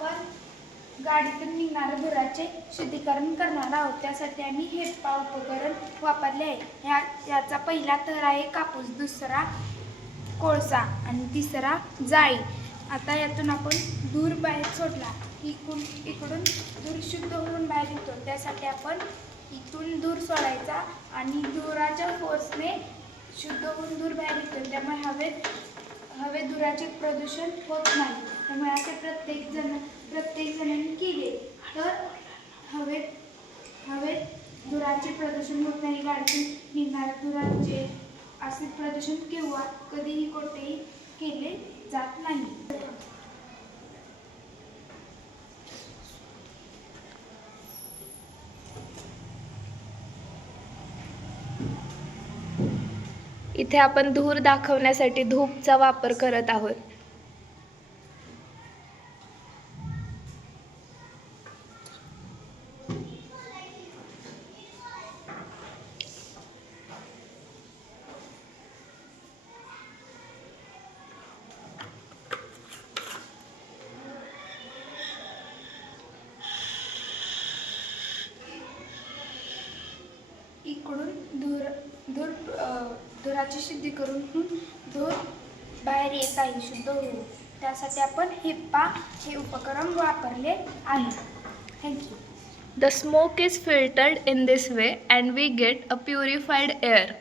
आपण गाडीतून निघणाऱ्या धुराचे शुद्धीकरण करणार आहोत. त्यासाठी आम्ही हे उपकरण वापरले आहे. ह्या याचा पहिला थर आहे कापूस दुसरा कोळसा आणि तिसरा जाळी. आता यातून आपण धूर बाहेर सोडला. इकडून इकडून धूर शुद्ध होऊन बाहेर येतो. त्यासाठी आपण इथून धूर सोडायचा आणि धुराच्या फोर्सने शुद्ध होऊन धूर बाहेर येतो. त्यामुळे हवेत हवेत धुराचे प्रदूषण होत नाही. त्यामुळे असे प्रत्येक जण प्रत्येक जणांनी केले. तर हवेत हवेत धुराचे प्रदूषण होत नाही. गाडीतून निघणार धुराचे असे प्रदूषण किंवा कधीही कोठेही केले जात नाही. इथे आपण धूर दाखवण्यासाठी धूपचा वापर करत आहोत. इकडून धूर धूर धुराची शुद्धी करून धूर बाहेर येत आहे शुद्ध होऊ. त्यासाठी आपण हिप्पा हे उपकरण वापरले आहे. Thank you the smoke is filtered in this way and we get a purified air